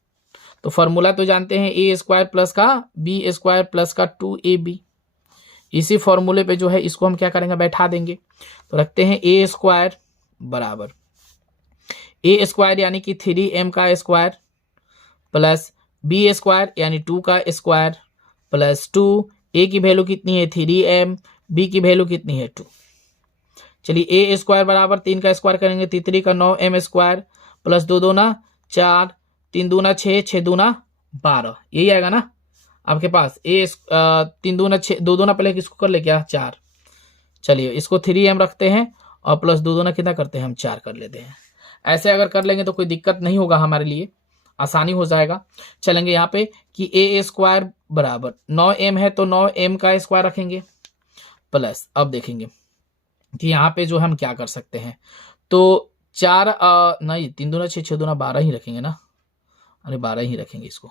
तो फॉर्मूला तो जानते हैं a स्क्वायर प्लस का b स्क्वायर प्लस का 2ab, इसी फॉर्मूले पे जो है इसको हम क्या करेंगे बैठा देंगे। तो रखते हैं a स्क्वायर बराबर a स्क्वायर यानी कि 3m का स्क्वायर प्लस b स्क्वायर यानी 2 का स्क्वायर प्लस 2, a की वैल्यू कितनी है 3m, b की वैल्यू कितनी है 2। चलिए a स्क्वायर बराबर 3 का स्क्वायर करेंगे 3 का 9m स्क्वायर प्लस 2 दूना 4, 3 दूना 6, 6 दूना 12, यही आएगा ना आपके पास। 3 दूना 6, 2 दूना पहले किसको कर ले क्या 4, चलिए इसको 3m रखते हैं और प्लस 2 दूना कितना करते हैं हम 4 कर लेते हैं। ऐसे अगर कर लेंगे तो कोई दिक्कत नहीं होगा, हमारे लिए आसानी हो जाएगा। चलेंगे यहाँ पे कि a स्क्वायर बराबर 9m है तो 9m का स्क्वायर रखेंगे प्लस, अब देखेंगे कि यहाँ पे जो हम क्या कर सकते हैं, तो 4 नहीं 3 दूना 6, 6 दूना 12 ही रखेंगे ना, अरे 12 ही रखेंगे इसको,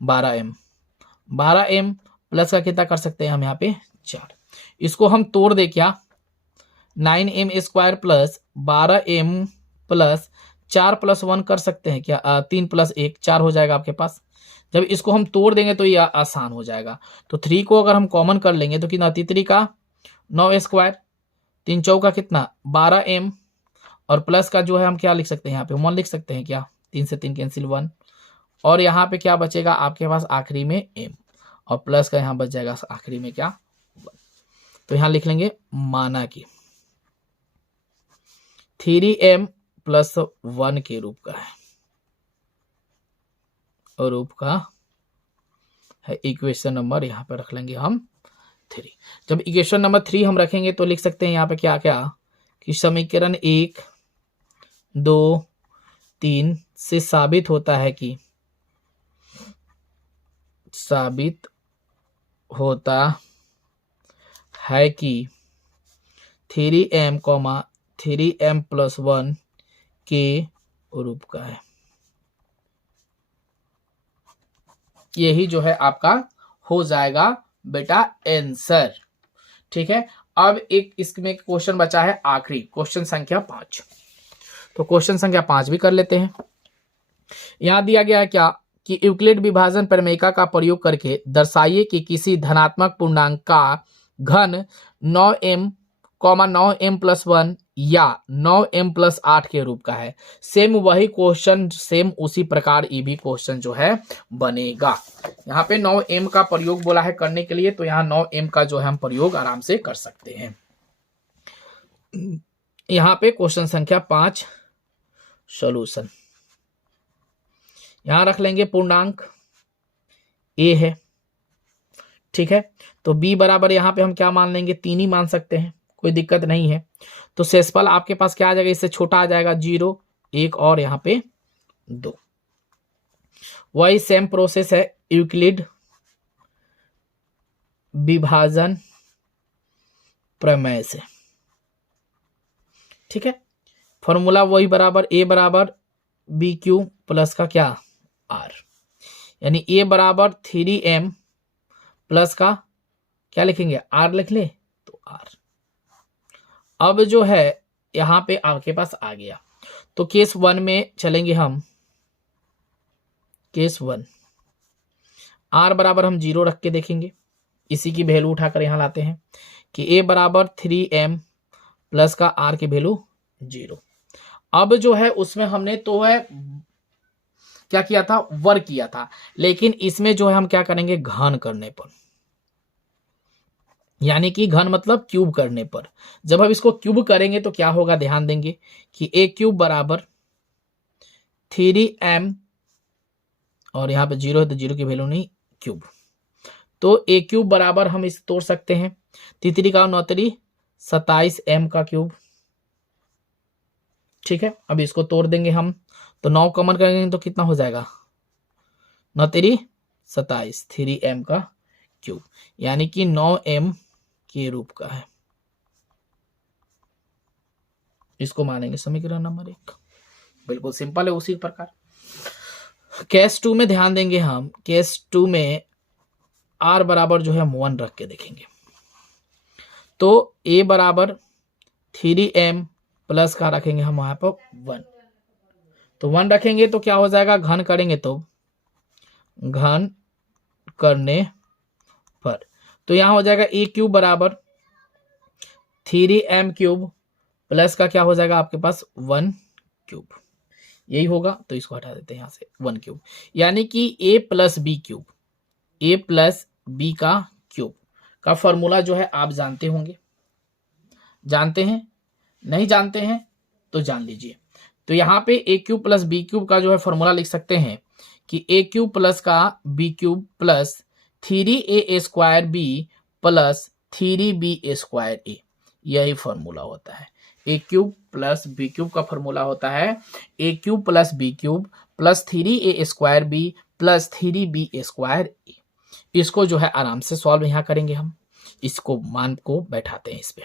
12m प्लस का कितना कर सकते हैं हम यहाँ पे 4, इसको हम तोड़ दे क्या 9m square plus 12m plus 4 plus 1 कर सकते हैं क्या, 3 प्लस 1 4 हो जाएगा आपके पास। जब इसको हम तोड़ देंगे तो यह आसान हो जाएगा। तो 3 को अगर हम कॉमन कर लेंगे तो कितना 3 का 9 स्क्वायर, 3 चौका कितना 12m, और प्लस का जो है हम क्या लिख सकते हैं यहाँ पे 1 लिख सकते हैं क्या, 3 से 3 कैंसिल 1, और यहाँ पे क्या बचेगा आपके पास आखिरी में m, और प्लस का यहाँ बच जाएगा आखिरी में क्या 1। तो यहाँ लिख लेंगे माना कि 3m+1 के रूप का है, और रूप का है इक्वेशन नंबर यहाँ पे रख लेंगे हम 3। जब इक्वेशन नंबर 3 हम रखेंगे तो लिख सकते हैं यहाँ पे क्या क्या कि समीकरण 1, 2, 3 से साबित होता है कि है कि 3m 3m + 1 के रूप का है। यही जो है आपका हो जाएगा बेटा आंसर। ठीक है, अब एक इसमें क्वेश्चन बचा है आखिरी, क्वेश्चन संख्या 5। तो क्वेश्चन संख्या 5 भी कर लेते हैं। यहां दिया गया है क्या कि यूक्लिड विभाजन प्रमेयिका का प्रयोग करके दर्शाइए कि किसी धनात्मक पूर्णांक का घन 9m 9m + 1 या 9m + 8 के रूप का है। सेम वही क्वेश्चन, सेम उसी प्रकार ये भी क्वेश्चन जो है बनेगा। यहाँ पे 9m का प्रयोग बोला है करने के लिए, तो यहाँ 9m का जो है हम प्रयोग आराम से कर सकते हैं। यहाँ पे क्वेश्चन संख्या 5 सॉल्यूशन, यहां रख लेंगे पूर्णांक a है। ठीक है, तो b बराबर यहां पे हम क्या मान लेंगे, 3 ही मान सकते हैं, कोई दिक्कत नहीं है। तो शेषफल आपके पास क्या आ जाएगा, इससे छोटा आ जाएगा 0, 1 और यहाँ पे 2। वही सेम प्रोसेस है यूक्लिड विभाजन प्रमेय से। ठीक है, फॉर्मूला वही बराबर a बराबर BQ प्लस का क्या R, यानी a बराबर 3m प्लस का क्या लिखेंगे, R लिख ले तो R। अब जो है यहां पे आपके पास आ गया, तो केस 1 में चलेंगे हम। केस 1 R बराबर हम 0 रख के देखेंगे, इसी की वैल्यू उठाकर यहां लाते हैं कि a बराबर 3m प्लस का R की वैल्यू 0। अब जो है उसमें हमने तो है क्या किया था, वर्क किया था, लेकिन इसमें जो है हम क्या करेंगे, घन करने पर, यानी कि घन मतलब क्यूब करने पर। जब हम इसको क्यूब करेंगे तो क्या होगा, ध्यान देंगे कि a³ बराबर 3m और यहाँ पे 0 है तो 0 की वैल्यू नहीं, क्यूब। तो a³ बराबर हम इसे तोड़ सकते हैं, 3 का 9 27m का क्यूब। ठीक है, अब इसको तोड़ देंगे हम, तो 9 कॉमन करेंगे तो कितना हो जाएगा, 9 27, 3m का क्यूब, यानी कि 9m के रूप का है। इसको मानेंगे समीकरण नंबर 1। बिल्कुल सिंपल है उसी प्रकार। केस 2 में ध्यान देंगे हम, केस 2 में R बराबर जो है हम 1 रख के देखेंगे। तो a बराबर 3m प्लस का रखेंगे हम वहां पर 1, तो 1 रखेंगे तो क्या हो जाएगा, घन करेंगे तो घन करने पर, तो यहां हो जाएगा a³ बराबर 3m³ प्लस का क्या हो जाएगा आपके पास 1³, यही होगा। तो इसको हटा देते हैं यहां से, 1³, यानी कि a + b³, a + b का क्यूब का फॉर्मूला जो है आप जानते होंगे, जानते हैं, नहीं जानते हैं तो जान लीजिए। तो यहाँ पे a³ + b³ का जो है फॉर्मूला लिख सकते हैं कि a³ प्लस का b³ plus 3a² plus 3b², यही फॉर्मूला होता है। a³ + b³ का फॉर्मूला होता है a³ + b³ plus 3a² plus 3b²। इसको जो है आराम से सॉल्व यहाँ करेंगे हम, इसको मान को बैठाते हैं इस पे।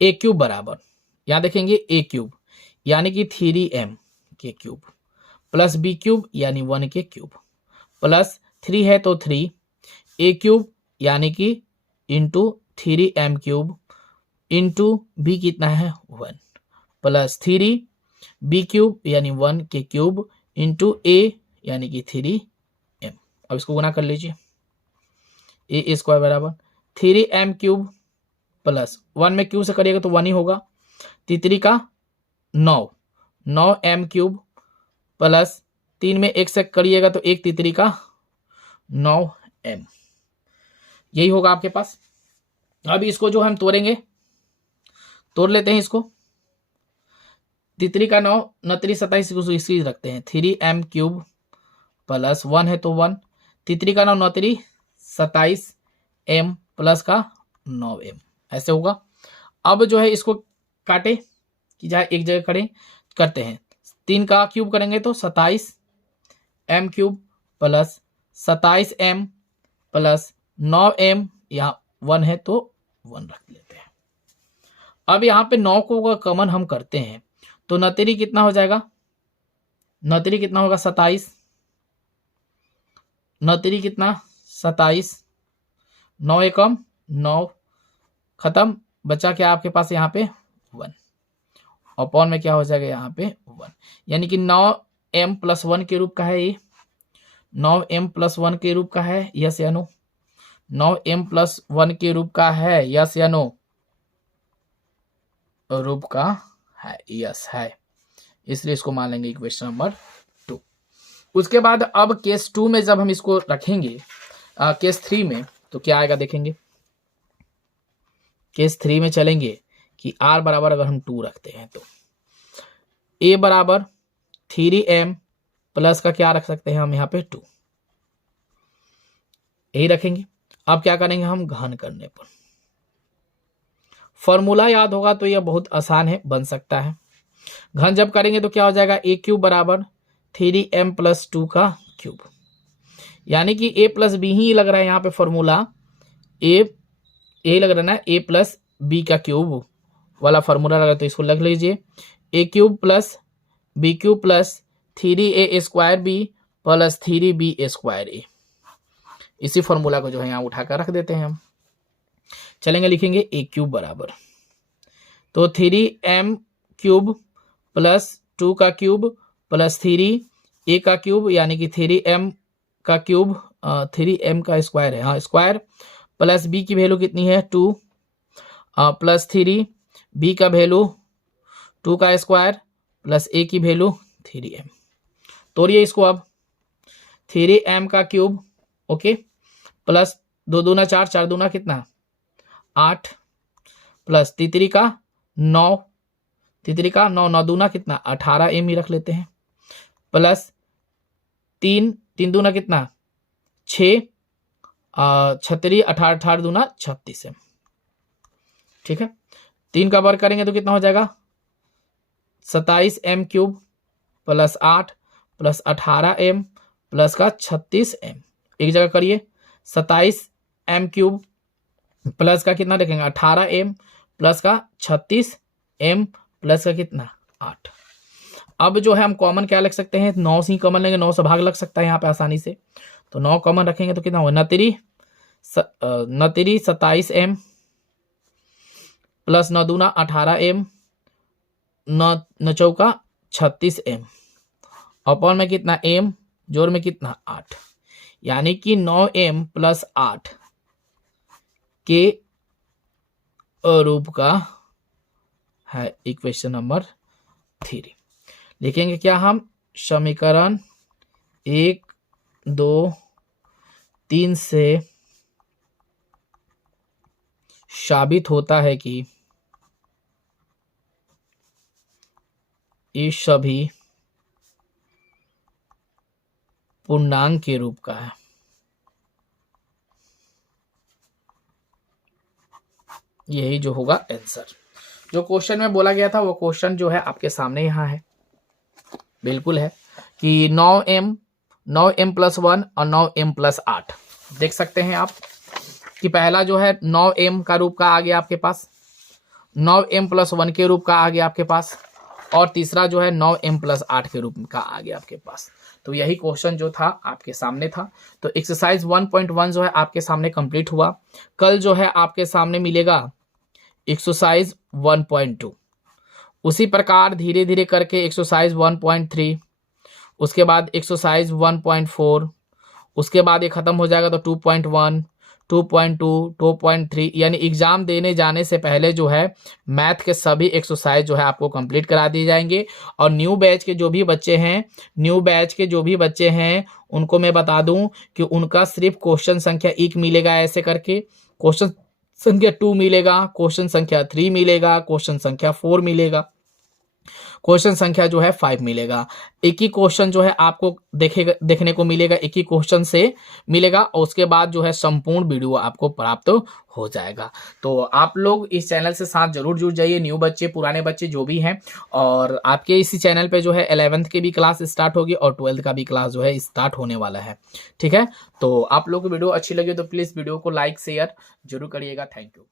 a³ बराबर यहाँ देखेंगे a³ यानी कि 3m के क्यूब प्लस b³ यानी 1 के क्यूब प्लस 3 है तो 3 a³ यानी कि इंटू 3m³ इंटू b कितना है 1 प्लस 3 b³ यानी 1 के क्यूब इंटू a यानी कि 3m। अब इसको गुना कर लीजिए, a² बराबर 3m³ प्लस 1 में क्यूब से करिएगा तो 1 ही होगा, 3 का 9m³ प्लस 3 में 1 से करिएगा तो 1 3 का 9m, यही होगा आपके पास। अब इसको जो हम तोड़ेंगे, तोड़ लेते हैं इसको, 3 का 9, 9 27, इसकी रखते हैं 3m³ प्लस 1 है तो 1, 3 का 9, 9 27m प्लस का 9m, ऐसे होगा। अब जो है इसको काटे कि जाए एक जगह करें, करते हैं 3 का क्यूब करेंगे तो 27m³ plus 27m plus 9m, यहाँ 1 है तो 1 रख लेते हैं। अब यहाँ पे 9 को कॉमन हम करते हैं तो 9 तेरी कितना हो जाएगा, 9 तेरी कितना होगा 27, 9 तेरी कितना 27, 9 एकम 9, खत्म, बचा क्या आपके पास यहाँ पे 1, अपॉन में क्या हो जाएगा यहाँ पे 1, यानी कि 9m+1 के रूप का है ये, 9m+1 के रूप का है, यस या नो, 9m+1 के रूप का है, यस या नो, रूप का है, यस है, इसलिए इसको मान लेंगे इक्वेशन नंबर 2। उसके बाद अब केस 2 में जब हम इसको रखेंगे केस 3 में तो क्या आएगा देखेंगे। केस 3 में चलेंगे कि r बराबर अगर हम 2 रखते हैं तो a बराबर 3m प्लस का क्या रख सकते हैं हम यहाँ पे 2, यही रखेंगे। अब क्या करेंगे हम घन करने पर, फॉर्मूला याद होगा तो यह बहुत आसान है, बन सकता है। घन जब करेंगे तो क्या हो जाएगा a³ बराबर 3m+2 का क्यूब, यानी कि a+b ही लग रहा है यहाँ पे फॉर्मूला, यही लग रहा है ना, a+b का क्यूब वाला फॉर्मूला लग रहा है, तो इसको लिख लीजिए a³ + b³ + 3a² + 3b², इसी फॉर्मूला को जो है यहाँ उठाकर रख देते हैं हम। चलेंगे, लिखेंगे a³ बराबर तो 3m³ + 2 का क्यूब + 3a का क्यूब, यानी कि 3m का क्यूब 3m का स्क्वायर है, हाँ स्क्वायर, प्लस b की वैल्यू कितनी है 2 + 3b का वैल्यू 2 का स्क्वायर प्लस a की वैल्यू 3m। तोड़िए इसको अब, 3m का क्यूब ओके प्लस 2 दूना 4, 4 दूना कितना 8, प्लस तीतरी का 9, तीतरी का 9, 9 दूना कितना 18m ही रख लेते हैं, प्लस 3, 3 दूना कितना 6, 36, 18, 18 दूना 36m, ठीक है। 3 का वर्ग करेंगे तो कितना हो जाएगा 27m³ + 8 + 18m प्लस का 36m, एक जगह करिए, 27m³ प्लस का कितना देखेंगे 18m प्लस का 36m प्लस का कितना 8। अब जो है हम कॉमन क्या लिख सकते हैं, 9 से ही कॉमन लेंगे, 9 से भाग लग सकता है यहाँ पे आसानी से, तो 9 कॉमन रखेंगे तो कितना होगा 9 तेरी 27m प्लस 9 दूना 18m, 9 चौका 36m, अपॉन में कितना m, जोड़ में कितना 8, यानी कि 9m + 8 के रूप का है इक्वेशन नंबर 3। लिखेंगे क्या हम, समीकरण 1, 2, 3 से साबित होता है कि ये सभी पूर्णांक के रूप का है। यही जो होगा आंसर, जो क्वेश्चन में बोला गया था वो क्वेश्चन जो है आपके सामने यहाँ है, बिल्कुल है कि 9m + 1 और 9m + 8 देख सकते हैं आप कि पहला जो है 9m का रूप का आ गया आपके पास, 9m + 1 के रूप का आ गया आपके पास, और तीसरा जो है 9m + 8 के रूप का आ गया आपके पास। तो यही क्वेश्चन जो था आपके सामने था। तो एक्सरसाइज 1.1 जो है आपके सामने कंप्लीट हुआ। कल जो है आपके सामने मिलेगा एक्सरसाइज 1.2, उसी प्रकार धीरे धीरे करके एक्सरसाइज 1.3, उसके बाद एक्सरसाइज 1.4, उसके बाद ये खत्म हो जाएगा तो 2.1, 2.2, 2.3, यानी एग्जाम देने जाने से पहले जो है मैथ के सभी एक्सरसाइज जो है आपको कंप्लीट करा दिए जाएंगे। और न्यू बैच के जो भी बच्चे हैं उनको मैं बता दूं कि उनका सिर्फ क्वेश्चन संख्या 1 मिलेगा, ऐसे करके क्वेश्चन संख्या 2 मिलेगा, क्वेश्चन संख्या 3 मिलेगा, क्वेश्चन संख्या 4 मिलेगा। क्वेश्चन संख्या जो है 5 मिलेगा। एक ही क्वेश्चन जो है आपको देखने को मिलेगा, एक ही क्वेश्चन से मिलेगा और उसके बाद जो है संपूर्ण वीडियो आपको प्राप्त हो जाएगा। तो आप लोग इस चैनल से साथ जरूर जुड़ जाइए, न्यू बच्चे पुराने बच्चे जो भी हैं। और आपके इसी चैनल पे जो है 11th की भी क्लास स्टार्ट होगी और 12th का भी क्लास जो है स्टार्ट होने वाला है। ठीक है, तो आप लोग को वीडियो अच्छी लगी तो प्लीज वीडियो को लाइक शेयर जरूर करिएगा। Thank you.